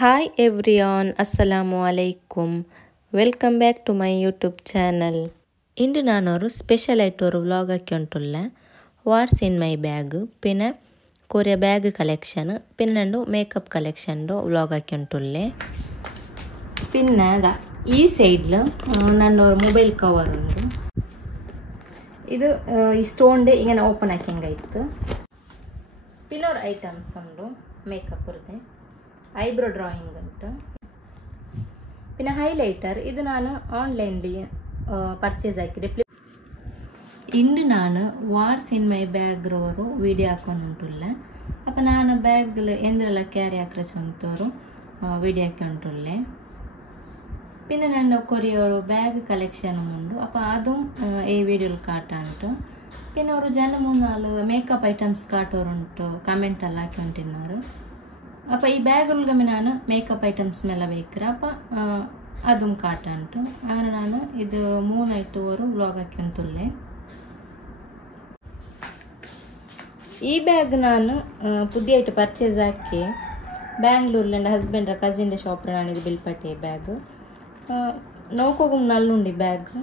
Hi everyone, Assalamu alaikum. Welcome back to my YouTube channel. ಇಂದು ನಾನೊರು special ಆയിട്ട് ഒരു ವ್ಲಾಗ್ ಆಕಿ ಉಂಟುಲ್ಲ ವಾಟ್ಸ್ ಇನ್ ಮೈ ಬ್ಯಾಗ್ ಪಿನ ಕೊರಿಯ ಬ್ಯಾಗ್ ಕಲೆಕ್ಷನ್ ಪಿನ್ನಂಡು ಮೇಕಪ್ ಕಲೆಕ್ಷನ್ದು ವ್ಲಾಗ್ ಆಕಿ ಉಂಟುಲ್ಲೆ പിന്നെ ഈ സൈഡിൽ ನನ್ನ ഒരു ಮೊಬೈಲ್ ಕವರ್ ഉണ്ട് ಇದು ಈ ಸ್ಟೋನ್ಡೆ ഇങ്ങനെ ಓಪನ್ ആക്കിയಂಗಾಯ್ತು പിന്നെ ഒരു ಐಟಮ್ಸ್ ഉണ്ട് ಮೇಕಪ್ ಇರುತ್ತೆ ಐಬ್ರೋ ಡ್ರಾಯಿಂಗ್ ಉಂಟು പിന്നെ ഹൈലൈറ്റർ ഇത് ನಾನು ಆನ್ಲೈನ್ಲಿ ಪರ್ಚೇಸ್ ಆಕಿದೆ ಇಂದು ನಾನು ವಾಟ್ಸ್ ಇನ್ ಮೈ ಬ್ಯಾಗ್ ರೋರು ವಿಡಿಯೋ ಹಾಕೊಂಡುಂಟುಲ್ಲ അപ്പം ನಾನು ಬ್ಯಾಗ್ಲು ಎಂದ್ರೆಲ್ಲ ಕ್ಯಾರಿ ಹಾಕ್ರಚೊಂತೋರು ವಿಡಿಯೋ ಹಾಕೊಂಡುಲ್ಲೆ പിന്നെ ನನ್ನ ಕೊರಿಯರು ಬ್ಯಾಗ್ ಕಲೆಕ್ಷನ್ ಉಂಡು അപ്പം അതും ഈ വീഡിയോയിൽ കാട്ടാനുണ്ട് പിന്നെ ഒരു ജന മൂന്നാല് മേക്കപ്പ് ഐറ്റംസ് കാട്ടോറുണ്ട് കമൻറ്റ് ಎಲ್ಲ ಹಾಕಿಕೊಂಡಿದ್ದಾರೆ അപ്പം ഈ ബാഗുകൾക്ക് ನಾನು ಮೇಕಪ್ ಐಟಮ್ಸ್ ಮೇಲೆ ಬೇಕ್ರೆ അപ്പം അതും കാട്ടാനുണ്ട് അങ്ങനെ ನಾನು ಇದು മൂന്നായിട്ട് ഒരു വ്ലോഗ് ಹಾಕೊಂಡುಲ್ಲೆ ಈ ಬ್ಯಾಗ್ ನಾನು പുതിയതായിട്ട് പർച്ചേസ് ആക്കി ബാംഗ്ലൂരിൽ എൻ്റെ ഹസ്ബൻഡ് കസിൻ്റെ ഷോപ്പിൽ ನಾನು ಇದು ಬಿಲ್ ಪಟ್ಟೆ ಬ್ಯಾಗ್ നോക്കും നല്ലുണ്ട് ബാഗ്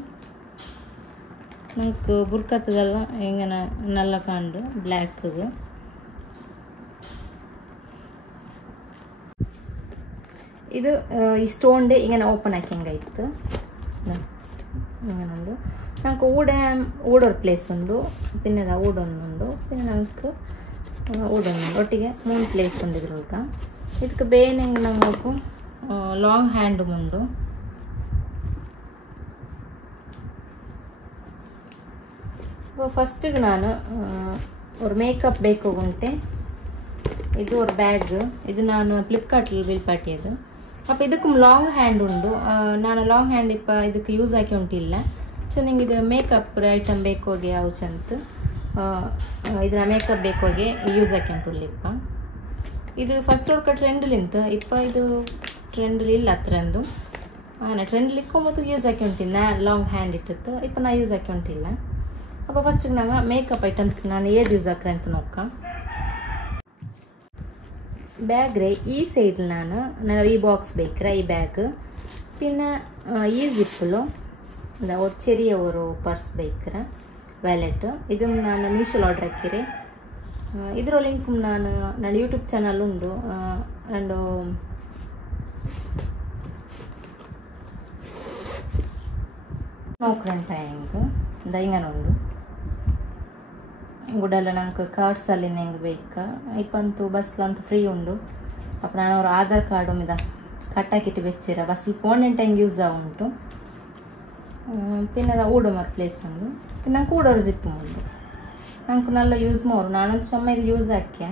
നമുക്ക് ബുർക്കത്തതെല്ലാം ഇങ്ങനെ നല്ല കണ്ട് ബ്ലാക്ക് ഇത് ഈ സ്റ്റോണിൻ്റെ ഇങ്ങനെ ഓപ്പൺ ആക്കിയಂಗಾಯ್ತು ഇങ്ങനെ ഉണ്ട് നമുക്ക് ഊടൊരു ಪ್ಲೇಸ್ ഉണ്ട് പിന്നെ ഊടൊന്നുണ്ട് പിന്നെ നമുക്ക് ഊടൊന്നുണ്ട് ಒಟ್ಟಿಗೆ 3 ಪ್ಲೇಸ್ ഉണ്ട് ಇದ್ರೊಳಗೆ ಇದಕ್ಕೆ ಬೇನೆ നമുക്ക് ಲಾಂಗ್ ಹ್ಯಾಂಡುം ഉണ്ട് അപ്പോൾ ഫസ്റ്റ് ನಾನು ഒരു ಮೇಕಪ್ ಬೇಕು ಉಂಟೆ ಇದು ഒരു ಬ್ಯಾಗ್ ಇದು ನಾನು ಫ್ಲಿಪ್ಕಾರ್ಟಿൽ ಬಿಲ್ ಪಟ್ಟಿದ್ದು അപ്പോൾ ಇದಕ್ಕೂ ಲಾಂಗ್ ಹ್ಯಾಂಡ್ ಉಂಟು ನಾನು ಲಾಂಗ್ ಹ್ಯಾಂಡ್ ಇಪ್ಪ ಇದಕ್ಕೆ ಯೂಸ್ ಆಕಿ ಉಂಟಿಲ್ಲ ಸೊ ನಿಂಗೆ ಇದು ಮೇಕಪ್ ಐಟಮ್ ಬೇಕೋಗೆ ಯಾವ ಚಂತ ಇದನ್ನ ಮೇಕಪ್ ಬೇಕೋಗೆ ಯೂಸ್ ಆಕಿ ಉಂಟುಲ್ಲಿಪ್ಪ ಇದು ಫಸ್ಟ್ ಒರ್ಕ ಟ್ರೆಂಡ್ಲಿಂತ ಇಪ್ಪ ಇದು ಟ್ರೆಂಡ್ಲಿ ಇಲ್ಲ ಅತ್ರಂದು ಟ್ರೆಂಡ್ಲಿ ಇಕ್ಕೊಂಬತ್ತು ಯೂಸ್ ಆಕಿ ಉಂಟಿಲ್ಲ ಲಾಂಗ್ ಹ್ಯಾಂಡ್ ಇಟ್ಟಿತ್ತು ಇಪ್ಪ ನಾ ಯೂಸ್ ಆಕಿ ಉಂಟಿಲ್ಲ അപ്പോൾ ഫസ്റ്റ് ನಂಗೆ ಮೇಕಪ್ ಐಟಮ್ಸ್ ನಾನು ಏದು ಯೂಸ್ ಆಕ್ರೆ ಅಂತ ನೋക്കാം ಬ್ಯಾಗ್ರೆ ಈ ಸೈಡಿൽ ನಾನು ಈ ಬಾಕ್ಸ್ ಬೇಕ್ರೆ ಈ ಬ್ಯಾಗ್ പിന്നെ ഈ ജിപ്പിലോ ഒരു ചെറിയ ഒരു പർസ് ಬೇಕ್ರೆ ವ್ಯಾಲೆಟ್ ಇದು ನಾನು ಮೀಶೋಲ್ ಆರ್ಡರ್ ಹಾಕಿರೆ ಇದರ ಲಿಂಕ್ ನಾನು ಯೂಟ್ಯೂಬ್ ಚಾನಲ್ ಉಂಟು ಅಂಡ್ നോക്കണ്ട ಹೆಂಗೆ ഇങ്ങനെ ഉണ്ട് ಗುಡಲ್ಲ ನಂಗೆ ಕಾರ್ಡ್ಸಲ್ಲಿ ಹೆಂಗೆ ಬೇಕಾ ಇಪ್ಪಂತೂ ಬಸ್ಲಂತೂ ಫ್ರೀ ಉಂಡು ಅಪ್ಪ ನಾನು ಅವ್ರ ಆಧಾರ್ ಕಾರ್ಡು ಮಿದ ಕಟ್ಟಾಕಿಟ್ಟು ಬೆಚ್ಚಿರ ಬಸ್ಸಲ್ಲಿ ಪೋಣೆಂಟು ಹೆಂಗೆ ಯೂಸ್ ಉಂಟು പിന്നെ ಊಡೋಮರ್ ಪ್ಲೇಸ್ ಉಂಡು പിന്നെ ನಂಗೆ ಕೂಡೋರು ಜಿಪ್ಪು ಉಂಟು ನಂಗೆ ನಲ್ಲ ಯೂಸ್ ಮಾಡೋರು ನಾನೊಂದು ಸೊಮ್ಮ ಇದು ಯೂಸ್ ಹಾಕ್ಯ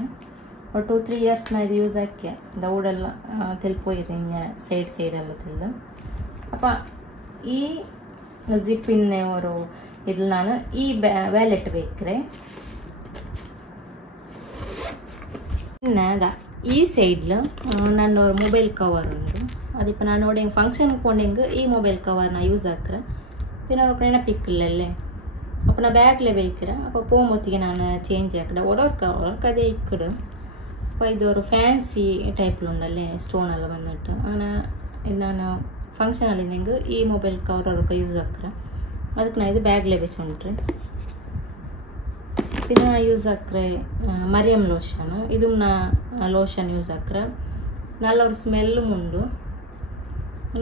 ஒரு 2-3 ಇಯರ್ಸ್ ನಾ ಇದು ಯೂಸ್ ಹಾಕ್ಯ இந்த ಊಡೆಲ್ಲ ತೆಲ್ಪೋಯಿರಿ ಸೈಡೆಲ್ಲ ತೆಲ್ಲ ಅಪ್ಪ ಈ ಜಿಪ್ಪಿನ ஒரு ഇതിൽ ನಾನು ಈ ವ್ಯಾಲೆಟ್ ಬೇಕ್ರೆ പിന്നെ ഈ സൈഡിൽ ನನ್ನ ഒരു ಮೊಬೈಲ್ ಕವರ್ ಉಂಟು അതിപ്പോൾ ನಾನು ನೋಡಿ ಫಂಕ್ಷನ್ಗೆ പോണ്ടെങ്കിൽ ಈ ಮೊಬೈಲ್ ಕವರ್ನ ಯೂಸ್ ಹಾಕ್ರೆ പിന്നെ ಅವ್ರ ನೆನಪಿಕ್ಕಿಲ್ಲಲ್ಲೇ അപ്പോൾ ನಾ ಬ್ಯಾಗ್ಲೇ ಬೇಕ್ರೆ അപ്പോൾ പോകുമ്പോഴത്തേക്ക് ನಾನು ചേഞ്ച് ആക്കടെ ഓരോ കവർക്ക് അതേ ഇക്കിട് അപ്പോൾ ഇതൊരു ಫ್ಯಾನ್ಸಿ ടൈപ്പിലുണ്ടല്ലേ സ്റ്റോണെല്ലാം വന്നിട്ട് അങ്ങനെ ನಾನು ಫಂಕ್ಷನಲ್ಲಿ ನಿಂಗೆ ಈ ಮೊಬೈಲ್ ಕವರ್ ಅವ್ರಿಗೆ ಯೂಸ್ ಹಾಕ್ರೆ ಅದಕ್ಕೆ ನಾ ಇದು ಬ್ಯಾಗ್ಲೇ ಬೆಚ್ಚೊಂಡ್ರಿ പിന്നെ യൂസ് ആക്ರೆ മറിയം ലോഷൻ ഇതും ലോഷൻ യൂസ് ആക്ರೆ നല്ലൊരു സ്മെല്ലും ഉണ്ട്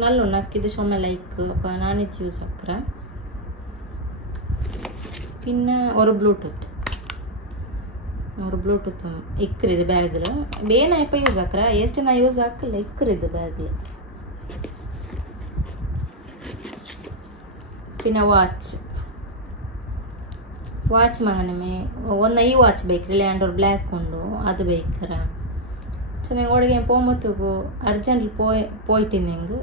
നല്ല നക്കിത് ചുമ ലൈക്ക് അപ്പോൾ ഞാനിത് യൂസ് ആക്ರೆ പിന്നെ ഒരു ബ്ലൂടൂത്ത് ഇക്കറിത് ಬ್ಯಾಗ್ಲ ಬೇನ ಇಪ್ಪ ಯೂಸ್ ಆಕ್ರೆ ಎಷ್ಟು ನಾ ಯೂಸ್ ಹಾಕಿಲ್ಲ ಇಕ್ಕರಿದು ಬ್ಯಾಗ್ಲ പിന്നെ ವಾಚ್ ಮಗನಮೆ ಒಂದು ಈ ವಾಚ್ ಬೇಕ್ರಿ ಇಲ್ಲಾಂದ್ರೆ ஒரு ಬ್ಲ್ಯಾಕ್ ಉಂಡು ಅದು ಬೇಕ್ರೆ ಸೊ ನಂಗೆ ಒಳಗೆ പോകുമ്പോഴത്തേക്ക് ಅರ್ಜೆಂಟ್ಲಿ പോയിട്ടില്ലെങ്കിൽ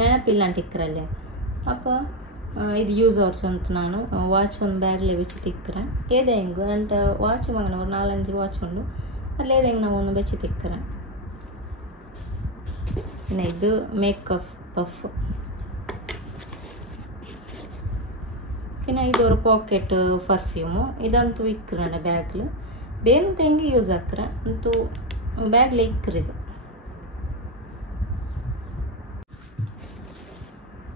ನೆನಪಿಲ್ಲ ಇಕ್ಕರಲ್ಲೇ അപ്പോൾ ಇದು ಯೂಸ್ ಅವ್ರಸಂತ ನಾನು ವಾಚ್ ಒಂದು ಬ್ಯಾಗ್ಲೇ വെച്ച് ತಿಕ್ಕರೆ ಏದೇ ಹೆಂಗೆ ನಂಟ ವಾಚ್ ಮಗನ ഒരു 4-5 ವಾಚ್ ಉಂಡು ಅಲ್ಲೇ ಹೆಂಗೆ ನಾವು ಒಂದು ಬೆಚ್ಚಿ ತಿಕ್ಕರೆ പിന്നെ ಇದು ಮೇಕಪ್ ಪಫ್ പിന്നെ ഇതൊരു പോക്കറ്റ് ಪರ್ಫ್ಯೂಮು ಇದಂತೂ ಇಕ್ಕರೆ ನನ್ನ ಬ್ಯಾಗ್ಲು ಬೇನು ಹೆಂಗೆ ಯೂಸ್ ಹಾಕ್ರೆ ಅಂತೂ ಬ್ಯಾಗ್ಲೇ ಇಕ್ಕರಿದು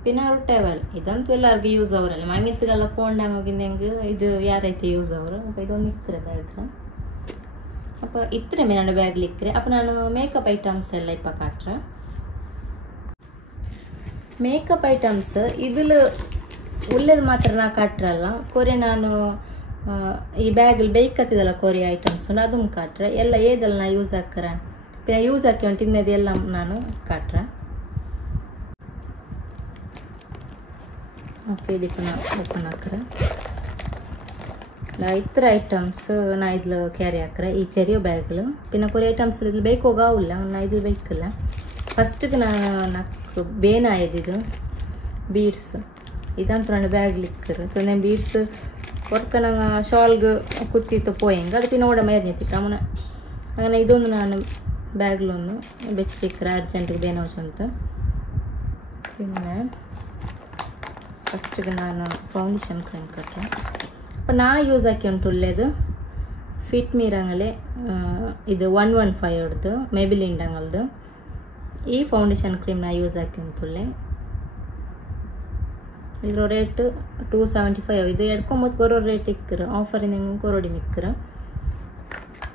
പിന്നെ ഒരു ಟೆವಲ್ ಇದಂತೂ ಎಲ್ಲರಿಗೂ ಯೂಸ್ ಅವರಲ್ಲ ಮಂಗಿಲ್ತಿಗೆಲ್ಲ ಪೋಂಡಂಗೆ ಹೋಗಿಂದಂಗೆ ಇದು ಯಾರೈತೆ ಯೂಸ್ ಅವರು അപ്പോൾ ಇದೊಂದು ಇಕ್ಕರೆ ಬ್ಯಾಗ್ അപ്പോൾ ഇത്രയും ഞാൻ ബാഗിൽ ഇക്കരെ അപ്പോൾ ഞാൻ മേക്കപ്പ് ഐറ്റംസ് എല്ലാം ഇപ്പോൾ കാട്ടുற ಮೇಕಪ್ ಐಟಮ್ಸ್ ഇതിൽ ഉള്ളത് മാത്രം ನಾನು ಕಾಟ್ರಲ್ಲ ಕೊರೆ ನಾನು ಈ ಬ್ಯಾಗಲ್ಲಿ ಬೇಕತ್ತಿದಲ್ಲ ಕೊರೆ ಐಟಮ್ಸ್ ಉಂಟು ಅದನ್ನು ಕಾಟ್ರೆ ಎಲ್ಲ ಏದೆಲ್ಲ ನಾನು ಯೂಸ್ ಹಾಕ್ರೆ പിന്നെ യൂസ് ആക്കി ಉಂಟು ಇನ್ನದೆಲ್ಲ ನಾನು ಕಾಟ್ರೆ ಓಕೆ ಇದಕ್ಕೆ ನಾನು ಓಪನ್ ಹಾಕ್ರೆ ಇತರ ಐಟಮ್ಸ್ ನಾ ಇದ್ಲು ಕ್ಯಾರಿ ಹಾಕ್ರೆ ಈ ಚೆರಿಯೋ ಬ್ಯಾಗ್ಲು പിന്നെ കുറേ ಐಟಮ್ಸ್ ಇದ್ಲು ಬೇಕು ಹೋಗಾವಿಲ್ಲ ನಾ ಇದ್ಲು ಬೇಕಿಲ್ಲ ಫಸ್ಟಿಗೆ నాకు ಬೇನಾಯದಿದು ಬೀಡ್ಸ್ ಇದಂತೂ ನನ್ನ ಬ್ಯಾಗ್ಲಿ ಇಕ್ಕರು ಸೊ ನಾನು ಬೀಡ್ಸ್ ವರ್ಕ ನಂಗೆ ಶಾಲ್ಗೆ ಕುತ್ತಿತ್ತು ಪೋಯಂಗೆ ಅದು പിന്നെ ಓಡ ಮೇರ್ ನಿಂತಿತ್ತು ಅಮ್ಮನ അങ്ങനെ ಇದೊಂದು ನಾನು ಬ್ಯಾಗ್ಲೊಂದು ಬೆಚ್ಚಿಕ್ಕಿರ ಅರ್ಜೆಂಟಿಗೆ ಬೇನೋಚು ಅಂತ പിന്നെ ಫಸ್ಟಿಗೆ ನಾನು ಫೌಂಡೇಶನ್ ಕ್ರೀಮ್ ಕಟ್ಟೆ അപ്പോൾ ನಾ ಯೂಸ್ ಆಕಿ ಉಂಟುಳ್ಳೇದು ಫಿಟ್ ಮೀರಂಗಲೆ ಇದು 115 ಹೊಡೆದು ಮೇಬಿಲಿನ್ ಅಂಗಲ್ದು ಈ ಫೌಂಡೇಶನ್ ಕ್ರೀಮ್ ನಾ ಯೂಸ್ ಆಕಿ ಉಂಟುಳ್ಳೆ ಇದ್ರ ರೇಟ್ 275 ಇದು ಎಡ್ಕೊಂಬತ್ತು ಕೊರೋ ರೇಟ್ ಇಕ್ಕರು ಆಫರಿಂದ ಹೆಂಗೆ ಕೊರೋಡಿ ಮಿಕ್ಕರು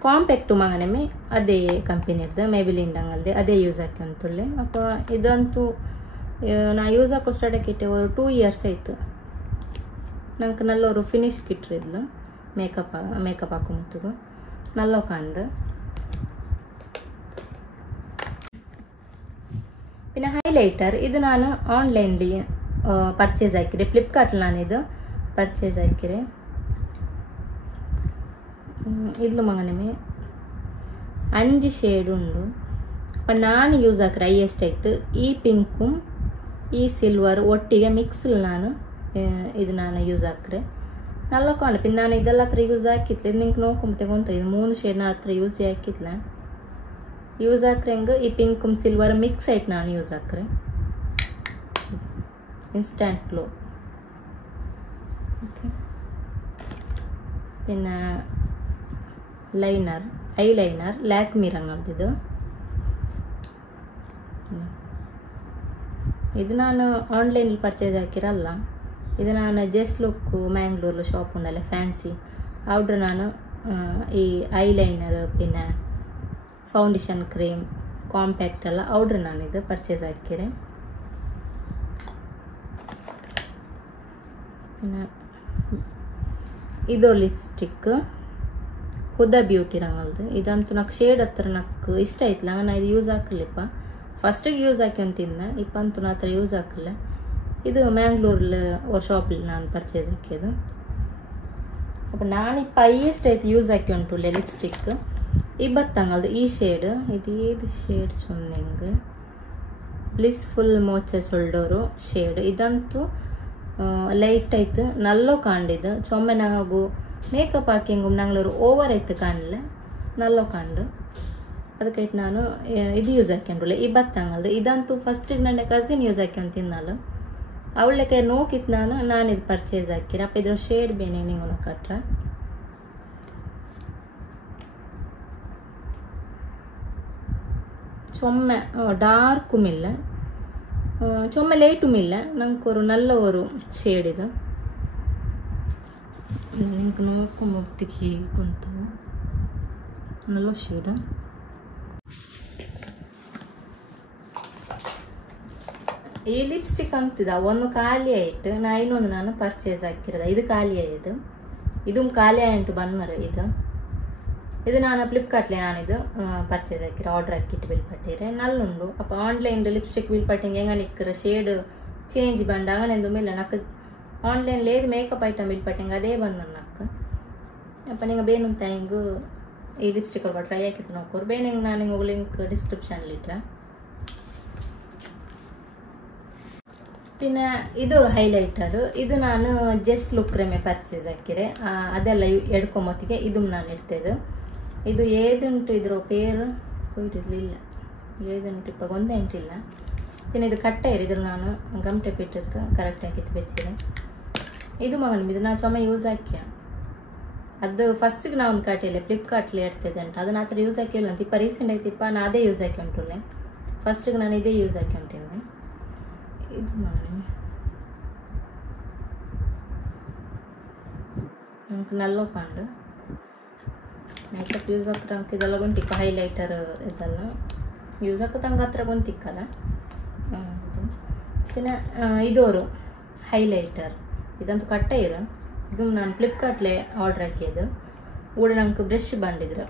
ಕಾಂಪ್ಯಾಕ್ಟು ಮಗನಮೆ ಅದೇ ಕಂಪೆನಿಯದ್ದು ಮೇಬಿಲಿನ್ ಅಂಗಲ್ದೆ ಅದೇ ಯೂಸ್ ಆಕಿ ಉಂಟುಳ್ಳೆ അപ്പോൾ ಇದಂತೂ ನಾ ಯೂಸ್ ಹಾಕೋ ಸ್ಟಾರ್ಟ್ ಇಟ್ಟೆ ಒಂದು 2 ಇಯರ್ಸ್ ಆಯಿತು ನಂಗೆ ನಲ್ಲೊರು ಫಿನಿಶ್ ಕಿಟ್ರಿದ್ಲು ಮೇಕಪ್ ಹಾಕೊಂಬತ್ತಿಗೂ ನಲ್ಲೋ ಕಂಡು പിന്നെ ഹൈലൈറ്റർ ഇത് ನಾನು ಆನ್ಲೈನ್ಲಿ ಪರ್ಚೇಸ್ ಹಾಕಿರೆ ಫ್ಲಿಪ್ಕಾರ್ಟ್ ನಾನಿದು ಪರ್ಚೇಸ್ ಹಾಕಿರೆ ಇದ್ಲು ಮಗನಮೆ 5 ಶೇಡ್ ಉಂಡು അപ്പം ನಾನು ಯೂಸ್ ಹಾಕ್ರೆ ಹೈಯೆಸ್ಟ್ ಆಯ್ತು ಈ ಪಿಂಕು ಈ ಸಿಲ್ವರ್ ಒಟ್ಟಿಗೆ ಮಿಕ್ಸಲ್ಲಿ ನಾನು ಇದು ನಾನು ಯೂಸ್ ಹಾಕ್ರೆ ನಲ್ಲ ಕೊಂಡು പിന്നെ ನಾನು ಇದೆಲ್ಲ ಹತ್ರ ಯೂಸ್ ಹಾಕಿತ್ಲೆ ಇದು ನಿಂಗೆ ನೋಡ್ಕೊಂಬತ್ತೆ ಗೊಂತ ಇದು 3 ಶೇಡ್ ನಾನು ಹತ್ರ ಯೂಸ್ ಹಾಕಿತ್ಲ ಯೂಸ್ ಹಾಕ್ರೆ ಹೆಂಗೆ ಈ ಪಿಂಕು ಸಿಲ್ವರ್ ಮಿಕ್ಸ್ ಆಯ್ತು ನಾನು ಯೂಸ್ ಹಾಕ್ರೆ ಇನ್ಸ್ಟಂಟ್ ಗ್ಲೋ ಓಕೆ പിന്നെ ಲೈನರ್ ಐಲೈನರ್ ಲ್ಯಾಕ್ಮಿ ರಂಗದ್ದು ಇದು ನಾನು ಆನ್ಲೈನಲ್ಲಿ ಪರ್ಚೇಸ್ ಹಾಕಿರಲ್ಲ ಇದು ನಾನು ಜಸ್ಟ್ ಲುಕ್ ಮ್ಯಾಂಗ್ಳೂರ್ಲು ಶಾಪ್ ಉಂಡಲ್ಲ ಫ್ಯಾನ್ಸಿ ಅವ್ರ ನಾನು ಈ ಐಲೈನರ್ പിന്നെ ಫೌಂಡೇಶನ್ ಕ್ರೀಮ್ ಕಾಂಪ್ಯಾಕ್ಟ್ ಎಲ್ಲ ಅವ್ರ ನಾನು ಇದು ಪರ್ಚೇಸ್ ಹಾಕಿರೆ പിന്നെ ಇದು ಲಿಪ್ಸ್ಟಿಕ್ ಹುದಾ ಬ್ಯೂಟಿ ರಂಗಲ್ದು ಇದಂತೂ నాకు ಶೇಡ್ ಹತ್ರ నాకు ಇಷ್ಟ ಆಯ್ತಲ್ಲ ನಾನು ಇದು ಯೂಸ್ ಹಾಕಲಿಪ್ಪ ಫಸ್ಟಿಗೆ ಯೂಸ್ ಹಾಕಿ ಅಂತಿದ್ದೆ ಇಪ್ಪಂತೂ ನಾ ಹತ್ರ ಯೂಸ್ ಹಾಕಿಲ್ಲ ಇದು ಮ್ಯಾಂಗ್ಳೂರ್ಲಿ ಅವ್ರ ಶಾಪಲ್ಲಿ ನಾನು ಪರ್ಚೇಸ್ ಹಾಕಿದ್ದು അപ്പോൾ ನಾನಿಪ್ಪ ಹೈಯೆಸ್ಟ್ ಆಯ್ತು ಯೂಸ್ ಹಾಕಿ ಉಂಟುಳ್ಳೆ ಲಿಪ್ಸ್ಟಿಕ್ ಇಬ್ಬತ್ತಂಗಲ್ದು ಈ ಶೇಡ್ ಇದು ಏದು ಶೇಡ್ ಚೊಂದೆಂಗೆ ಬ್ಲಿಸ್ಫುಲ್ ಮೋಚ ಸೊಲ್ಡೋರು ಶೇಡ್ ಇದಂತೂ ಲೈಟ್ ಆಯ್ತು ನಲ್ಲೋ ಕಾಂಡಿದ್ದು ಚೊಮ್ಮೆ ನಂಗು ಮೇಕಪ್ ಹಾಕಿ ಹೆಂಗೆ ನಂಗ್ಳೂರು ಓವರ್ ಆಯ್ತು ಕಾಣಲೆ ನಲ್ಲೋ ಕಾಂಡು ಅದಕ್ಕಾಯ್ತು ನಾನು ಇದು ಯೂಸ್ ಹಾಕ್ಯಂಡುಳ್ಳೆ ಈ ಬತ್ತಂಗಲ್ದು ಇದಂತೂ ಫಸ್ಟಿಗೆ ನನ್ನ ಕಸಿನ್ ಯೂಸ್ ಹಾಕ್ಯಂಡು ತಿನ್ನಲ್ಲ ಅವಳ ಕೈ ನೋಕಿತ್ತು ನಾನಿದು ಪರ್ಚೇಸ್ ಹಾಕಿರ ಅಪ್ಪ ಇದ್ರ ಶೇಡ್ ಬೇನೆ ನಿಂಗೆ ಕಟ್ರ ಚೊಮ್ಮೆ ಡಾರ್ಕುಮಿಲ್ಲ ಚೊಮ್ಮೆ ಲೈಟುಮಿಲ್ಲ ನಂಗೆ ಒಂದು ನಲ್ಲ ಒಂದು ಶೇಡ್ ಇದು ನಿಂಗೆ ನೋಡ್ಕೊಂಬತ್ತಿಗೆ ಹೀಗೆ ಕುಂತು ನಲ್ಲ ಶೇಡ್ ಈ ಲಿಪ್ಸ್ಟಿಕ್ ಅಂತಿದ ಒಂದು ಖಾಲಿ ಆಯ್ತು ಇನ್ನೊಂದು ನಾನು ಪರ್ಚೇಸ್ ಹಾಕಿರೋದು ಇದು ಖಾಲಿ ಆಯ್ತು ಇದು ಖಾಲಿ ಆಯ್ತು ಬಂದರೆ ಇದು ನಾನು ಫ್ಲಿಪ್ಕಾರ್ಟ್ಲಿ ನಾನಿದು ಪರ್ಚೇಸ್ ಹಾಕಿರ ಆರ್ಡರ್ ಹಾಕಿಟ್ಟು ಬಿಲ್ ಪಟ್ಟಿರೆ ನಲ್ಲುಂಡು ಅಪ್ಪ ಆನ್ಲೈನ್ ಲಿಪ್ಸ್ಟಿಕ್ ಬಿಲ್ ಪಟ್ಟಿಂಗ್ ಹೆಂಗೆ ನಿಕ್ಕರ ಶೇಡ್ ಚೇಂಜ್ ಬಂಡ ಅಂಗನೆಂದು ಮೇಲೆ ನಕ್ಕ ಆನ್ಲೈನ್ಲಿ ಏದು ಮೇಕಪ್ ಐಟಮ್ ಬಿಲ್ ಪಟ್ಟಿಂಗ್ ಅದೇ ಬಂದ ನಕ್ಕ ಅಪ್ಪ ನಿಂಗೆ ಬೇನು ಹಿಂಗೆ ಈ ಲಿಪ್ಸ್ಟಿಕ್ ಅಲ್ವಾ ಟ್ರೈ ಹಾಕಿತ್ತು ನೋಡ್ಕೋರು ಬೇನೆ ನಾನು ನಿಂಗೆ ಲಿಂಕ್ ಡಿಸ್ಕ್ರಿಪ್ಷನ್ಲಿ ಇಟ್ರೆ പിന്നെ ಇದು ಹೈಲೈಟರ್ ಇದು ನಾನು ಜಸ್ಟ್ ಲುಕ್ ಕ್ರೀಮೆ ಪರ್ಚೇಸ್ ಹಾಕಿರೆ ಅದೆಲ್ಲ ಎಡ್ಕೊಂಬತ್ತಿಗೆ ಇದು ನಾನು ಇಡ್ತೇದು ಇದು ಏದುಂಟು ಇದ್ರ ಪೇರು ಹೋಯ್ತಿರ್ಲಿಲ್ಲ ಏದುಂಟು ಇಪ್ಪ ಒಂದೇ ಉಂಟಿಲ್ಲ പിന്നെ ಇದು ಕಟ್ಟ ಇರಿದ್ರು ನಾನು ಗಮಟೆ ಬಿಟ್ಟಿತ್ತು ಕರೆಕ್ಟ್ ಹಾಕಿತ್ತು ಬೆಚ್ಚಿದೆ ಇದು ಮಗನ ಇದು ನಾನು ಚೊಮ್ಮೆ ಯೂಸ್ ಹಾಕ್ಯ ಅದು ಫಸ್ಟಿಗೆ ನಾ ಒಂದು ಕಾಟಿಲ್ಲ ಫ್ಲಿಪ್ಕಾರ್ಟ್ಲಿ ಇಡ್ತಿದ್ದೆ ಉಂಟು ಅದನ್ನ ಆ ಥರ ಯೂಸ್ ಹಾಕಿಲ್ಲ ಅಂತ ಇಪ್ಪ ರೀಸೆಂಟ್ ಆಯ್ತಿಪ್ಪ ನಾ ಅದೇ ಯೂಸ್ ಹಾಕಿ ಉಂಟುಳ್ಳೆ ಫಸ್ಟಿಗೆ ನಾನು ಇದೇ ಯೂಸ್ ಹಾಕಿ ಉಂಟಿದ್ದೆ ಇದು ಮಗನ ನಂಗೆ ನಲ್ಲೋ ಪಂಡು ಮೇಕಪ್ ಯೂಸ್ ಹಾಕ್ರಂಗೆ ಇದೆಲ್ಲ ಗೊಂತಿಕ್ಕ ಹೈಲೈಟರ್ ಇದೆಲ್ಲ ಯೂಸ್ ಹಾಕತ್ತಂಗೆ ಹತ್ರ ಗೊಂತಿಕ್ಕಲ್ಲ പിന്നെ ഇതൊരു ഹൈലൈറ്റർ ഇದಂತೂ ಕಟ್ಟ ಇರು ಇದು ನಾನು ಫ್ಲಿಪ್ಕಾರ್ಟ್ಲೆ ಆರ್ಡರ್ ಹಾಕಿದ್ದು കൂടെ ನಂಗೆ ಬ್ರಷ್ ಬಂದಿದ್ರು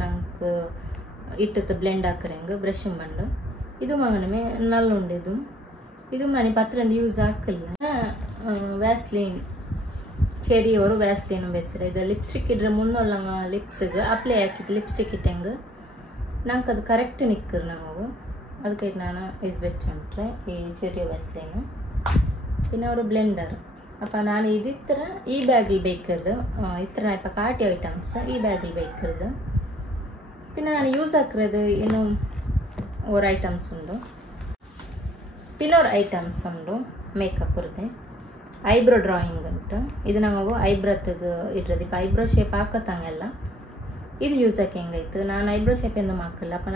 ನಂಗೆ ಇಟ್ಟದ್ದು ಬ್ಲೆಂಡ್ ಹಾಕರಂಗೆ ಬ್ರಷ್ ಬಂಡು ಇದು ಮಗನಮೇ ನಲ್ಲುಂಡಿದ್ದು ಇದು ನಾನು ಪತ್ರಂದು ಯೂಸ್ ಹಾಕಿಲ್ಲ ವ್ಯಾಸ್ಲೀನ್ ಚೆರಿಯವರು ವ್ಯಾಸ್ಲೀನ್ ಬೆಚ್ಚರ ಇದು ಲಿಪ್ಸ್ಟಿಕ್ ಇಡ್ರೆ ಮುನ್ನೊಲ್ಲಂಗ ಲಿಪ್ಸ್ಗೆ ಅಪ್ಲೈ ಹಾಕಿದ್ದು ಲಿಪ್ಸ್ಟಿಕ್ ಇಟ್ಟಂಗೆ ನಂಗೆ ಅದು ಕರೆಕ್ಟ್ ನಿಕ್ಕರು ನಾವು ಅದಕ್ಕೆ ನಾನು ಯೂಸ್ ಬೆಚ್ಚುಂಟ್ರೆ ಈ ಚೆರಿಯೋ ವ್ಯಾಸ್ಲೀನು പിന്നെ ഒരു ബ്ലെൻഡർ അപ്പോൾ ನಾನು ಇದಿತ್ರ ಈ ಬ್ಯಾಗಿൽ ಬೇಕದು ಇತ್ರ ಇಪ್ಪ ಕಾಟಿ ಐಟಮ್ಸ್ ಈ ಬ್ಯಾಗಿൽ ಬೇಕದು പിന്നെ ನಾನು ಯೂಸ್ ಹಾಕಿರೋದು ಇನ್ನು ഒരു ಐಟಮ್ಸ್ ಉಂಡು പിന്നെ ഒരു ಐಟಮ್ಸ್ ಉಂಡು ಮೇಕಪ್ ಇರುತ್ತೆ ಐಬ್ರೋ ಡ್ರಾಯಿಂಗ್ ಉಂಟು ಇದು ನಮಗೂ ಐಬ್ರೋತ್ತಿಗೆ ಇಟ್ಟಿರೋದು ಇಪ್ಪ ಐಬ್ರೋ ಶೇಪ್ ಹಾಕತ್ತಂಗೆಲ್ಲ ಇದು ಯೂಸ್ ಹಾಕಿ ಹೆಂಗಾಯ್ತು ನಾನು ಐಬ್ರೋ ಶೇಪ್ ಎಂದು ಹಾಕಲ್ಲ ಅಪ್ಪ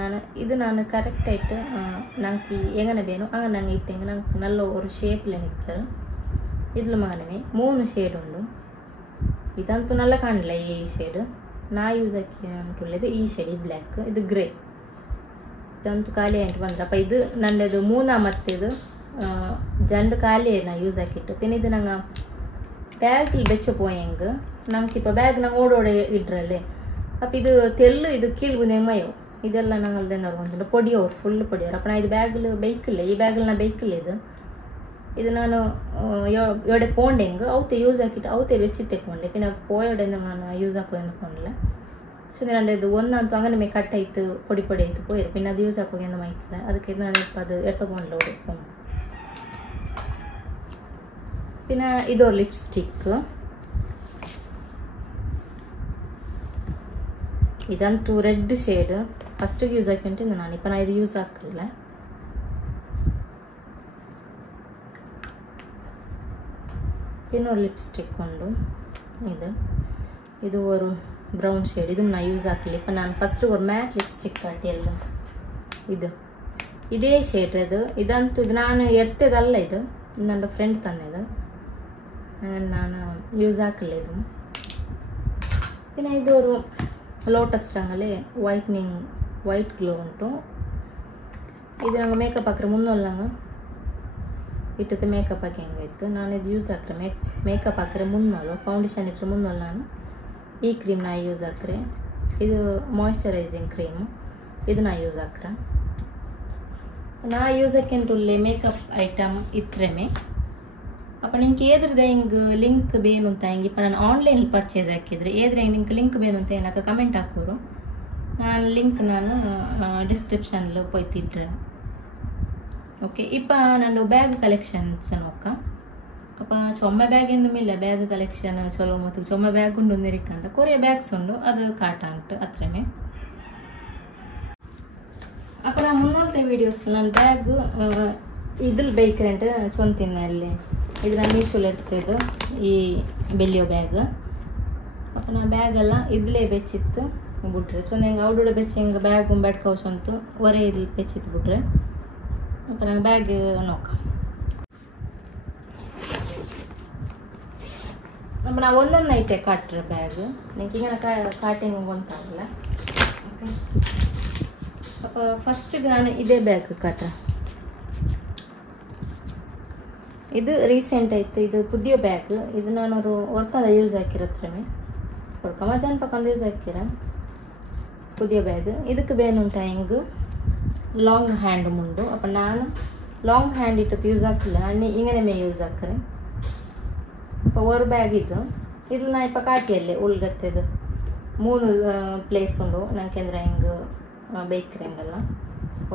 ನಾನು ಕರೆಕ್ಟಾയിട്ട് ನಂಗೆ എങ്ങനെ വേണോ അങ്ങനെ ನಂಗೆ ഇട്ടെങ്കിൽ ನಂಗೆ നല്ല ഒരു ഷേപ്പിൽ നിൽക്കರು ഇതിൽ മകനെ 3 ഷേഡ് ഉണ്ട് ഇದಂತೂ നല്ല ಕಾಣಲ್ಲ ಈ ഷೇഡ് ನಾ ಯೂಸ್ ಹಾಕಿട്ടുള്ളത് ಈ ഷೇಡ್ ಈ ಬ್ಲ್ಯಾಕ್ ಇದು ಗ್ರೇ ಇದಂತೂ ಖಾಲಿ ಆയിട്ട് ಬಂದ್ರಪ್ಪ ಇದು ನನ್ನದು ಮೂന്നാമത്തേത് ജണ്ട് ಖಾಲಿ ನಾ ಯೂಸ್ ಹಾಕಿಟ್ಟು പിന്നെ ഇത് ನಂಗೆ ಬ್ಯಾಗಿൽ വെച്ച് പോയെങ്കിൽ നമുക്കിപ്പോൾ ಬ್ಯಾಗ್ ನಂಗೆ ಓಡೋಡೆ ಇಡ್ರಲ್ಲೇ അപ്പം ഇത് തെല്ല് ഇത് കീഴ്ബുനെ മയോ ഇതെല്ലാം ഞങ്ങളുടെ എന്താ പറയുക പൊടിയോർ ഫുള്ള് പൊടിയോർ അപ്പം ഇത് ബാഗിൽ ബൈക്കില്ല ഈ ബാഗിൽ ഞാൻ ബൈക്കില്ല ഇത് ഞാൻ എവിടെ പോണ്ടെങ്കിൽ അവത്തെ യൂസ് ആക്കിയിട്ട് അവത്തെ വെച്ചിട്ടേ പോണ്ടേ പിന്നെ പോയോടെ ನಾನು ಯೂಸ್ ಹಾಕೋದು ಕೊಂಡಿಲ್ಲ ಸೊ ನಾನು ಇದು ಒಂದಂತೂ അങ്ങനെ ಕಟ್ಟಾಯ್ತು പൊടി പൊടി ಆಯ್ತು പോയി പിന്നെ ಅದು ಯೂಸ್ ಹಾಕೋದು ಏನು ಆಯ್ತಿಲ್ಲ ಅದಕ್ಕೆ ನಾನು ಇಪ್ಪ ಅದು ಎಡ್ತಕೊಂಡಿಲ್ಲ ಓಡಿಕೊಂಡು പിന്നെ ಇದೊಂದು ಲಿಪ್ಸ್ಟಿಕ್ ಇದಂತೂ ರೆಡ್ ಶೇಡ್ ಫಸ್ಟಿಗೆ ಯೂಸ್ ಹಾಕಿಂಟಿದ್ದು ನಾನು ಇಪ್ಪ ಇದು ಯೂಸ್ ಹಾಕಿಲ್ಲ ಇನ್ನೊಂದು ಲಿಪ್ಸ್ಟಿಕ್ ಉಂಡು ಇದು ஒரு ಬ್ರೌನ್ ಶೇಡ್ ಇದು ನಾನು ಯೂಸ್ ಹಾಕಿಲ್ಲ ಇಪ್ಪ ನಾನು ಫಸ್ಟ್ ஒரு ಮ್ಯಾಟ್ ಲಿಪ್ಸ್ಟಿಕ್ ಕಾಟಿಯಲ್ಲ ಇದೇ ಶೇಡ್ ಇದಂತೂ ಇದು ನಾನು ಎಡ್ತದಲ್ಲ ಇದು ನನ್ನ ಫ್ರೆಂಡ್ ತಂದಿದ್ದು ನಾನು ಯೂಸ್ ಹಾಕಿಲ್ಲ ಇದು പിന്നെ ಇದೊರು ಲೋಟಸ್ ರಂಗಲ್ಲಿ ವೈಟ್ ಗ್ಲೋ ಉಂಟು ಇದು ನಂಗೆ ಮೇಕಪ್ ಹಾಕ್ರೆ ಮುನ್ನೊಲ್ಲಂಗೆ ಇಟ್ಟದ್ದು ಮೇಕಪ್ ಹಾಕಿ ಹೆಂಗಾಯ್ತು ನಾನು ಇದು ಯೂಸ್ ಹಾಕ್ರೆ ಮೇಕಪ್ ಹಾಕ್ರೆ ಮುನ್ನೊಲು ಫೌಂಡೇಶನ್ ಇಟ್ಟರೆ ಮುನ್ನೊಲ್ಲ ನಾನು ಈ ಕ್ರೀಮ್ ನಾ ಯೂಸ್ ಹಾಕ್ರೆ ಇದು ಮಾಯ್ಶ್ಚರೈಸಿಂಗ್ ಕ್ರೀಮು ಇದು ನಾ ಯೂಸ್ ಹಾಕ್ರೆ ನಾ ಯೂಸ್ ಹಾಕಿಂಟುಳ್ಳೆ ಮೇಕಪ್ ಐಟಮ್ ಇತ್ರೆಮೆ അപ്പം നിങ്ങൾക്ക് ഏതൊരു ಹಿಂಗೆ ಲಿಂಕ್ ಬೇನು ಅಂತ ಹಿಂಗೆ ಇಪ್ಪ ನಾನು ಆನ್ಲೈನ್ ಪರ್ಚೇಸ್ ಹಾಕಿದ್ರೆ ಏದ್ರೆ ನಿಂಗೆ ಲಿಂಕ್ ಬೇನು ಅಂತ ಏನಕ್ಕೆ ಕಮೆಂಟ್ ಹಾಕೋರು ನಾನು ಲಿಂಕ್ ನಾನು ಡಿಸ್ಕ್ರಿಪ್ಷನ್లో പോയിട്ടിട്ടെ ಓಕೆ ಇಪ್ಪ ನಾನು ಬ್ಯಾಗ್ ಕಲೆಕ್ಷನ್ಸ್ ನೋಕ್ಕ ಅಪ್ಪ ಚೊಮ್ಮೆ ಬ್ಯಾಗ್ ಎಂದುಮಿಲ್ಲ ಬ್ಯಾಗ್ ಕಲೆಕ್ಷನ್ ಚಲೋ ಮತ್ತು ಚೊಮ್ಮೆ ಬ್ಯಾಗ್ ಉಂಡು ನಿರಿಕಂಡ ಕೊರಿಯ ಬ್ಯಾಗ್ಸ್ ಉಂಡು ಅದು ಕಾಟ ಉಂಟು ಅತ್ರಮೆ ಅಪ್ಪ ನಾನು ಮುನ್ನೊಲ್ತೆ ವೀಡಿಯೋಸ್ ನಾನು ಬ್ಯಾಗ್ ಇದ್ರಲ್ಲಿ ಬೇಕಂటే ಚೊಂತಿನ ಅಲ್ಲಿ ಇದು ನಾನು ಮೀಶೋಲ್ಲಿ എടുത്തത് ಈ ಬೆಲ್ಲಿಯೋ ಬ್ಯಾಗ್ ಅಪ್ಪ ನಾನು ಬ್ಯಾಗೆಲ್ಲ ಇದ್ಲೇ ಬೆಚ್ಚಿತ್ತು ಬಿಟ್ರೆ ಚೊಂದ ಹೆಂಗೆ ಔಡೋಡೆ ಬೆಚ್ಚಿ ಹೆಂಗೆ ಬ್ಯಾಗ್ ಬೆಡ್ಕೌಶ್ ಅಂತು ಒರೆ ಇದು ಬೆಚ್ಚಿತ್ತು ಬಿಟ್ರೆ ಅಪ್ಪ ನಂಗೆ ಬ್ಯಾಗ್ ನೋಕ ಅಪ್ಪ ನಾವು ಒಂದೊಂದು ಐಟೆ ಕಾಟ್ರೆ ಬ್ಯಾಗ್ ನಿಂಗೆ ಹಿಂಗೆ ಕಾಟಿಂಗ್ ಗೊತ್ತಾಗಲ್ಲ ಓಕೆ ಅಪ್ಪ ಫಸ್ಟಿಗೆ ನಾನು ಇದೇ ಬ್ಯಾಗ್ ಕಾಟ್ರೆ ಇದು ರೀಸೆಂಟ್ ಆಯ್ತು ಇದು ಪುದಿಯ ಬ್ಯಾಗ್ ಇದು ನಾನು ವರ್ಕಂದ ಯೂಸ್ ಹಾಕಿರತ್ರಮೆ ವರ್ಕಮ್ಮ ಜನಪಕ್ಕಂದು ಯೂಸ್ ಹಾಕಿರ ಪುದಿಯ ಬ್ಯಾಗ್ ಇದಕ್ಕೆ ಬೇನುಂಟ ಹೆಂಗೆ ಲಾಂಗ್ ಹ್ಯಾಂಡ್ ಮುಂಡು ಅಪ್ಪ ನಾನು ಲಾಂಗ್ ಹ್ಯಾಂಡ್ ಇಟ್ಟದ್ದು ಯೂಸ್ ಹಾಕಿಲ್ಲ ನಾನು ಹಿಂಗನೆ ಮೇ ಯೂಸ್ ಹಾಕ್ರೆ ಅಪ್ಪ ஒரு ಬ್ಯಾಗ್ ಇದು ನಾ ಇಪ್ಪ ಕಾಟಿಯಲ್ಲೇ ಉಳ್ಗತ್ತೆದು 3 ಪ್ಲೇಸ್ ಉಂಡು ನಂಗೆ ಅಂದ್ರೆ ಹಿಂಗೆ ಬೇಕ್ರೆ ಹಿಂಗೆಲ್ಲ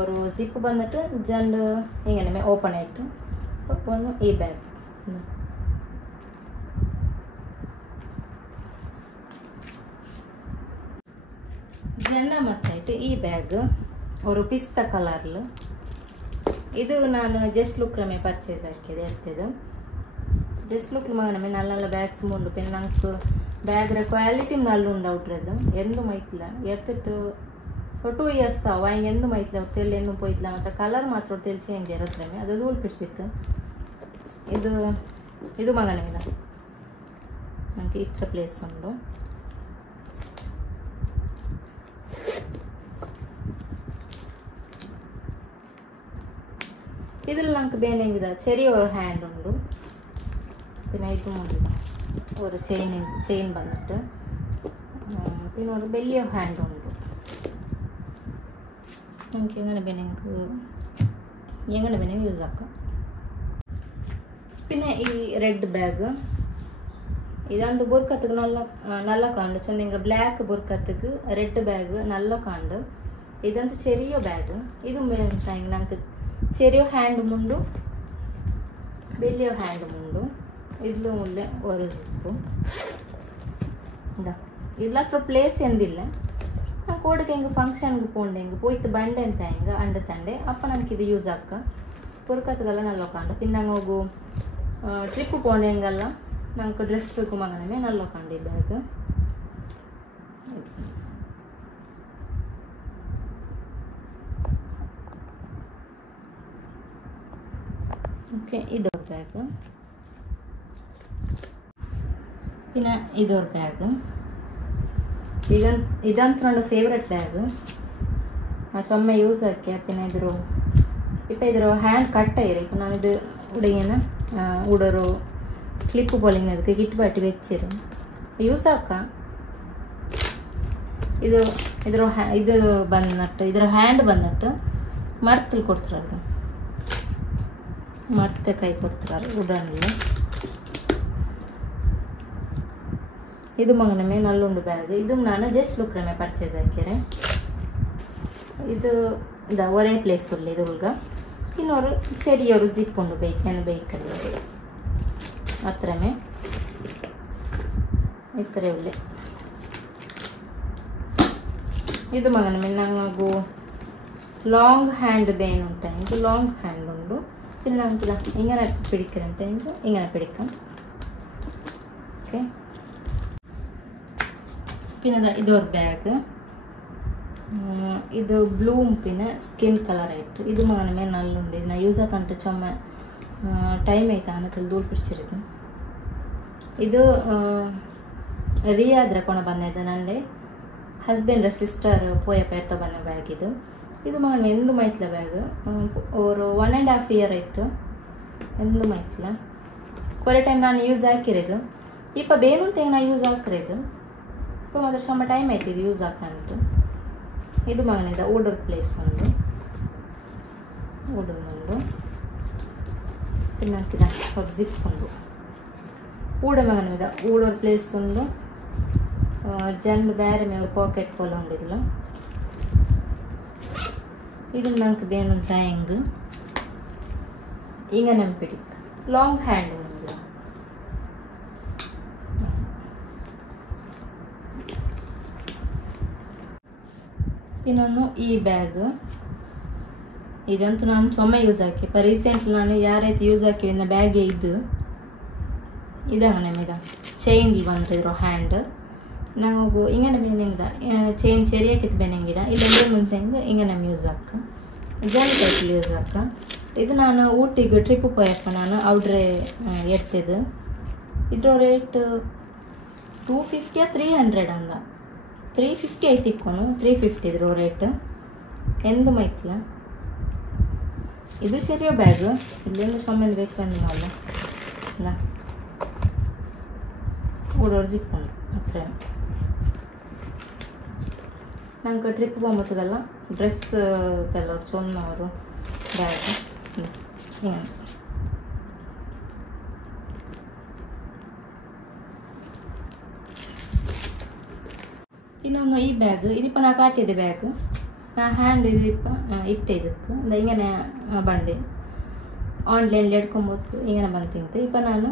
ஒரு ಜಿಪ್ ಬಂದಿಟ್ಟು ಜಂಡು ಹಿಂಗನೆ ಮೇ ಓಪನ್ ಆಯಿತು ಒಂದು ಈ ಬ್ಯಾಗ್ ಜಂಡ ಮತ್ತಾಯಿತು ಈ ಬ್ಯಾಗ್ ಅವರು ಪಿಸ್ತಾ ಕಲರ್ಲು ಇದು ನಾನು ಜಸ್ಟ್ ಲುಕ್ರಮೆ ಪರ್ಚೇಸ್ ಹಾಕಿದೆ ಹೇಳ್ತಿದ್ದು ಜಸ್ಟ್ ಲುಕ್ ಮಗನಮೆ നല്ല നല്ല ബാഗ്സ് ഉണ്ട് പിന്നെ നമുക്ക് ബാഗിന്റെ ക്വാളിറ്റി നല്ല ഉണ്ടാവുന്നത് എന്തും ആയിട്ടില്ല എടുത്തിട്ട് 2 years ആവും അതിന് എന്തും ആയിട്ടില്ല തെല്ല് എന്തും പോയിട്ടില്ല ಮಾತ್ರ ಕಲರ್ ಮಾತ್ರ ತೆಲ್ ಚೇಂಜ್ ಇರುತ್ತೆ ಅದು ಧೂಳು ಪಿಡ್ಸಿತ್ತು ಇದು ಮಗನಿಗೆ ನನಗೆ ಇತ್ರ ಪ್ಲೇಸ್ ಉಂಡು. ഇതിൽ നമുക്ക് വേണമെങ്കിൽ ചെറിയ ഒരു ഹാൻഡ് ഉണ്ട്. പിന്നെ ഇതും ഉണ്ട്, ഒരു ചെയിൻ വന്നിട്ട്. പിന്നെ ഒരു വലിയ ഹാൻഡ് ഉണ്ട്. നമുക്ക് എങ്ങനെ വേണമെങ്കിൽ യൂസ് ആക്കാം. പിന്നെ ഈ റെഡ് ബാഗ് ഇದಂತೂ ಬುರ್ಕತ್ತಿಗೆ നല്ല ಕಾಂಡು ಚಂದ ಬ್ಲ್ಯಾಕ್ ಬುರ್ಕತ್ತಿಗೆ ರೆಡ್ ಬ್ಯಾಗ್ നല്ല ಕಾಂಡು. ಇದಂತೂ ಚೆರಿಯ ಬ್ಯಾಗ್. ಇದು ನಂಗೆ ചെറിയ ഹാൻഡ് മുണ്ടും വലിയ ഹാൻഡ് മുണ്ടും. ഇതിലും ഉള്ള ഒരു ജിപ്പും ഇതാ. ഇതിലത്ര പ്ലേസ് എന്തില്ല. ನಾನು ಕೋಡಿಗೆ ಹೆಂಗೆ ಫಂಕ್ಷನ್ಗೆ ಪೋಂಡೆ ಹೆಂಗೆ ಪೋಯ್ತು ಬಂಡೆ ಅಂತ ಹೆಂಗೆ ಅಂಡ ತಂಡೆ ಅಪ್ಪ ನನಗೆ ಇದು ಯೂಸ್ ಆಕ್ಕ. ಪುರ್ಕತ್ಗೆಲ್ಲ ನಲ್ಲ ಕಾಂಡ. പിന്നെ ನಂಗೆ ಹೋಗು ಟ್ರಿಪ್ ಪೋಂಡೆ ಹೆಂಗಲ್ಲ ನಂಗೆ ಡ್ರೆಸ್ಗೂ ಮಗನಮೇ ನಲ್ಲ ಕಾಂಡಿ ಬ್ಯಾಗ್. ಓಕೆ, ಇದೊಂದು ಬ್ಯಾಗ್. പിന്നെ ഇതൊരു ബാഗ്. ഇದಂತೂ ನನ್ನ ಫೇವ್ರೆಟ್ ಬ್ಯಾಗ್. ಚೊಮ್ಮೆ ಯೂಸ್ ಆಕೆ. പിന്നെ ഇപ്പം ഹാൻഡ് കട്ടായിരിക്കും. ഞാനിത് ഇവിടെ ഇങ്ങനെ ഒരു ക്ലിപ്പ് പോലെ ഇങ്ങനെ കിറ്റ് പറ്റി വെച്ചിരും യൂസ് ആക്കാം. ഇത് ಬಂದ್ಬಿಟ್ಟು ಇದರ ಹ್ಯಾಂಡ್ ಬಂದ್ಬಿಟ್ಟು ಮರ್ತಲ್ಲಿ ಕೊಡ್ತಾರೆ. ಮತ್ತೆ ಕೈ ಕೊಡ್ತಾರೆ ಉಡನಲ್ಲಿ. ಇದು ಮಗನಮೇ ನಲ್ಲುಂಡು ಬ್ಯಾಗ್. ಇದು ನಾನು ಜಸ್ಟ್ ಲುಕ್ರಮೇ ಪರ್ಚೇಸ್ ಹಾಕಿರೆ. ಇದು ഒരേ പ്ലേസ് ഉള്ളു ഇത് ഉൾക. ಇನ್ನೊരു ചെറിയൊരു ജിപ്പ് ഉണ്ട് ബേക്കറി അത്രമേ ഇത്രയേ ഉള്ളു. ഇത് മകനമേ ഞങ്ങൾക്ക് ലോങ് ഹാൻഡ് ബേൻ ഉണ്ടെങ്കിൽ ലോങ് ഹാൻഡ് ഉണ്ട്. പിന്നെ നമുക്ക് ഇങ്ങനെ പിടിക്കുന്നുണ്ടെങ്കിൽ ഇങ്ങനെ പിടിക്കാം. ഓക്കെ, പിന്നെ ഇതൊരു ബാഗ്. ಇದು ಬ್ಲೂಮ್ പിന്നെ ಸ್ಕಿನ್ ಕಲರ್ ಆಯಿತು. ಇದು ಮಗನಮೇ ನಲ್ಲುಂಡು. ಇದನ್ನ ಯೂಸ್ ಹಾಕಂಟು ಚೊಮ್ಮೆ ಟೈಮ್ ಆಯ್ತು ಅನ್ನತ್ತಲ್ಲಿ ಧೂಳು ಪಿಡಿಸಿರೋದು. ಇದು ರಿಯಾದ್ರ ಕೊಣ ಬಂದಿದ್ದೆ. ನಂಡೆ ಹಸ್ಬೆಂಡ್ರ ಸಿಸ್ಟರ್ ಪೋಯಪ್ಪ ಎಡ್ತಾ ಬಂದ ಬ್ಯಾಗ್ ಇದು. ಇದು ಮಗನ ಎಂದು ಮೈತ್ಲ ಬ್ಯಾಗ್. ಅವರು 1.5 year ಆಯಿತು ಎಂದು ಮೈತ್ಲ. ಕೊರೆ ಟೈಮ್ ನಾನು ಯೂಸ್ ಹಾಕಿರೋದು. ಇಪ್ಪ ಬೇನು ತೆಂಗೆ ನಾನು ಯೂಸ್ ಹಾಕಿರೋದು. ಇಪ್ಪ ಮಾತ್ರ ಚೊಮ್ಮೆ ಟೈಮ್ ಆಯ್ತು ಇದು ಯೂಸ್ ಹಾಕಂಟು. ಇದು ಮಗನಿಂದ ಓಡೋರ್ ಪ್ಲೇಸ್ ಉಂಟು. ಓಡೋನುಂಡು. ತಿನ್ನಕ್ಕಿದ ಒಂದು ಜಿಪ್ ಉಂಟು. ಊಡ ಮಗನಿಂದ ಓಡೋರ್ ಪ್ಲೇಸ್ ಉಂಡು. ಜಂಡು ಬೇರೆ ಮೇಲೆ ಪಾಕೆಟ್ ಪೋಲ ಉಂಡಿದ್ಲ. ಇದು ನಂಗೆ ಬೇನಂತ ಹೆಂಗೆ ಹಿಂಗೆ ನೆಂಪಿಡಿ. ಲಾಂಗ್ ಹ್ಯಾಂಡ್ ಉಂಟು. ಇನ್ನೊಂದು ಈ ಬ್ಯಾಗ್. ಇದಂತೂ ನಾನು ಚೊಮ್ಮೆ ಯೂಸ್ ಹಾಕಿ. ರೀಸೆಂಟ್ಲಿ ನಾನು ಯಾರೈತೆ ಯೂಸ್ ಹಾಕಿ ಇನ್ನು ಬ್ಯಾಗೇ ഇതാണ് ഇതാ ചെയിനിൽ വന്നിട്ട് ഹാൻഡ് ನಾವು ഇങ്ങനെ ಬೇನೆಂಗಿದ ಚೈನ್ ചെറിയാക്കിತ್ತು ಬೇನೆಂಗಿದ ಇಲ್ಲ ಮುಂತೆಂಗೆ ಇങ്ങനെ ಯೂಸ್ ಹಾಕ ಜಲ್ ಟೈಪಲ್ಲಿ ಯೂಸ್ ಹಾಕ. ಇದು ನಾನು ಊಟಿಗೆ ಟ್ರಿಪ್ ಪೋಯಪ್ಪ ನಾನು ಅವ್ರೆ ಎಡ್ತಿದ್ದು. ಇದ್ರ ರೇಟ್ 250 300 ಅಂದ. 350 ಐತಿ ಇಕ್ಕೋನು 350 ಇದ್ರು ರೇಟ್ ಎಂದು ಮೈತ್ಲ. ಇದು ಸರಿಯೋ ಬ್ಯಾಗ್. ಇಲ್ಲಿಂದ ಸೊಮ್ಮೆಂದು ಬೇಕಂದು ಅಲ್ಲ ಓಡೋರು ಜಿಪ್ಪುಂಡು ಹತ್ರ. ನಂಗೆ ಟ್ರಿಪ್ ಹೋಗ್ಬೋದಲ್ಲ ಡ್ರೆಸ್ ಕೆಲವರು ಚೊನ್ನವರು ಬ್ಯಾಗ್. ಇನ್ನೊಂದು ಈ ಬ್ಯಾಗ್ ಇದಿಪ್ಪ ನಾ ಕಾಟಿದೆ ಬ್ಯಾಗ್. ನಾ ಹ್ಯಾಂಡ್ ಇದಿಪ್ಪ ಇಟ್ಟೆ ಇದಕ್ಕೆ ಹಿಂಗನೆ ಬಂಡೆ ಆನ್ಲೈನಲ್ಲಿ ಎಡ್ಕೊಂಬೋದು ಹಿಂಗನೆ ಬಂತಿಂತೆ. ಇಪ್ಪ ನಾನು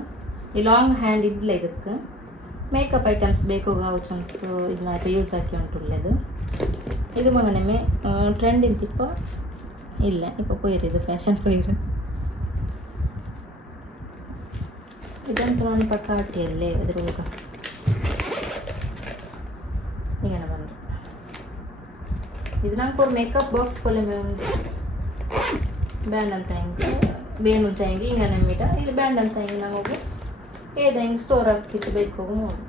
ಈ ಲಾಂಗ್ ಹ್ಯಾಂಡ್ ಇಡ್ಲ ಇದಕ್ಕೆ ಮೇಕಪ್ ಐಟಮ್ಸ್ ಬೇಕು ಗಾವುಚಂತು ಇದನ್ನ ಯೂಸ್ ಹಾಕಿ ಉಂಟುಳ್ಳದು. ಇದು ಮಗನಮೇ ಟ್ರೆಂಡ್ ಇಂತಿಪ್ಪ ಇಲ್ಲ ಇಪ್ಪ ಪೊಯ್ರು ಇದು ಫ್ಯಾಷನ್ ಪೊಯ್ರು. ಇದಂತೂ ನಾನು ಇಪ್ಪ ಕಾಟಿಯಲ್ಲೇ ಅದ್ರ ಹೋಗ ಹಿಂಗನೆ ಬಂದು ಇದು ನಂಗೆ ಮೇಕಪ್ ಬಾಕ್ಸ್ ಪೊಲೆ ಉಂಟು. ಬ್ಯಾಂಡ್ ಅಂತ ಹೆಂಗೆ ಬೇನು ಅಂತ ಹೆಂಗೆ ಹಿಂಗನೆ ಮೀಟ ಇಲ್ಲಿ ಬ್ಯಾಂಡ್ ಅಂತ ಹೆಂಗೆ ನಾವು ಹೋಗಿ ಏದ ಹಿಂಗೆ ಸ್ಟೋರ್ ಹಾಕಿಟ್ಟು ಬೇಕು ನೋಡು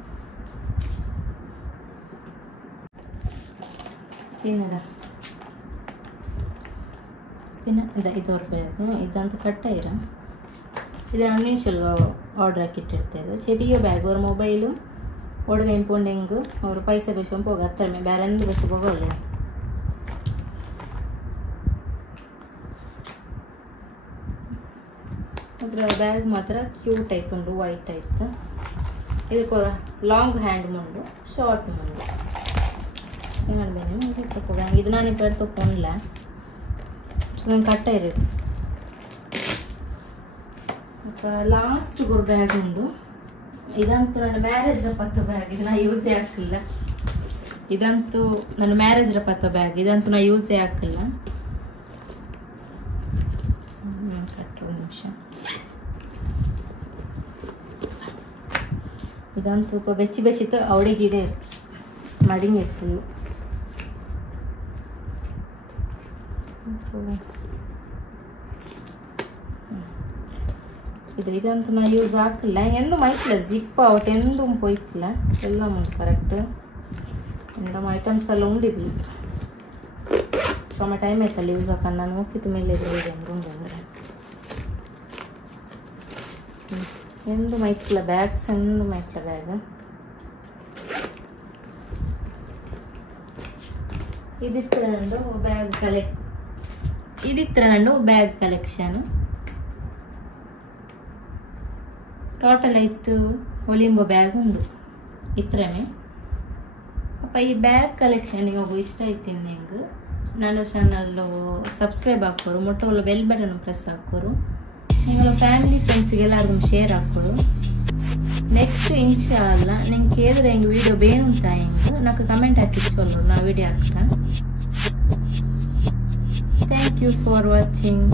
ಏನದ പിന്നെ ഇതാ ഇതൊരു ബാഗ് ഇതാന്ത് കട്ടായിര ഇതാണ് മീഷോയിൽ ഓർഡർ ആക്കിയിട്ടിರ್ತೇವೆ ചെറിയ ബാഗ് ഒരു മൊബൈലും ಒಳಗೆ ಇಂಪೌಂಡಿಂಗು ಅವರು ಪೈಸೆ ಬೇಸ್ಕೊಂಡು ಹೋಗಿ ಹತ್ತಿರ ಬೇರೆ ಎಂದು ಬೇಸ್ ಹೋಗೋಲ್ಲ ಅದರ ಬ್ಯಾಗ್ ಮಾತ್ರ ಕ್ಯೂಟ್ ಆಯ್ತು ವೈಟ್ ಆಯ್ತು ಇದಕ್ಕೆ ಲಾಂಗ್ ಹ್ಯಾಂಡ್ ಮುಂಡು ಶಾರ್ಟ್ ಮುಂಡು ಹಿಂಗೆ ತಗೋಂಗ ಇದು ನಾನು ಇಬ್ಬರು ತಗೊಂಡಿಲ್ಲ ನಂಗೆ ಕಟ್ಟ ಇರೋದು ಮತ್ತು ಲಾಸ್ಟ್ ಒಂದು ಬ್ಯಾಗ್ ಉಂಡು ಇದಂತೂ ನನ್ನ ಮ್ಯಾರೇಜ್ ಪತ್ತ ಬ್ಯಾಗ್ ಇದು ನಾ ಯೂಸೇ ಹಾಕಿಲ್ಲ ಇದಂತೂ ನನ್ನ ಮ್ಯಾರೇಜ್ ಪತ್ತ ಬ್ಯಾಗ್ ಇದಂತೂ ನಾ ಯೂಸೇ ಹಾಕಿಲ್ಲ ಕಟ್ಟು ಒಂದು ನಿಮಿಷ ಇದಂತೂ ಸ್ವಲ್ಪ ಬೆಚ್ಚಿ ಬೆಚ್ಚಿತ್ತು ಅವಳಿಗಿದೆ ಮಡಿಂಗ್ ಇರ್ತದೆ ಇದಂತೂ ನಾ ಯೂಸ್ ಹಾಕಿಲ್ಲ ಎಂದು ಮೈತಿಲ್ಲ ಜಿಪ್ ಔಟ್ ಎಂದೂ ಪೋಯ್ತಿಲ್ಲ ಎಲ್ಲ ಮುಂದೆ ಕರೆಕ್ಟ್ ಎಂದಮ್ಮ ಐಟಮ್ಸ್ ಎಲ್ಲ ಉಂಡಿದ್ಲಿ ಸುಮ್ಮ ಟೈಮ್ ಆಯ್ತಲ್ಲ ಯೂಸ್ ಹಾಕೊಂಡು ನಾನು ಹೋಗಿದ್ದ ಮೇಲೆ ಇದೆ ಅಂದರೆ ಎಂದು ಮೈತಿಲ್ಲ ಬ್ಯಾಗ್ಸ್ ಎಂದು ಮೈತಿಲ್ಲ ಬ್ಯಾಗ್ ಇದಿತ್ತು ನಂದು ಬ್ಯಾಗ್ ಕಲೆಕ್ಷನ್ ಟೋಟಲ್ ಆಯ್ತು ಒಲಿಂಬ ಬ್ಯಾಗ್ ಉಂಡು ಇತ್ರಮೆ ಅಪ್ಪ ಈ ಬ್ಯಾಗ್ ಕಲೆಕ್ಷನ್ಗೆ ಹೋಗು ಇಷ್ಟ ಆಯ್ತು ನಿಂಗೆ ನಾನು ಚಾನಲ್ಲು ಸಬ್ಸ್ಕ್ರೈಬ್ ಹಾಕೋರು ಮೊಟ್ಟೆ ಬೆಲ್ ಬಟನ್ ಪ್ರೆಸ್ ಹಾಕೋರು ನಿಂಗಳ ಫ್ಯಾಮಿಲಿ ಫ್ರೆಂಡ್ಸಿಗೆಲ್ಲರಿಗೂ ಶೇರ್ ಹಾಕೋರು ನೆಕ್ಸ್ಟ್ ಇನ್ಶಾ ಅಲ್ಲ ನಿಂಗೆ ಏದ್ರೆ ಹೆಂಗೆ ವೀಡಿಯೋ ಬೇನುಂತ ಹೆಂಗೆ నాకు ಕಮೆಂಟ್ ಹಾಕಿ ಚೊಲ್ರು ನಾ ವೀಡಿಯೋ ಹಾಕ್ರ ಥ್ಯಾಂಕ್ ಯು ಫಾರ್ ವಾಚಿಂಗ್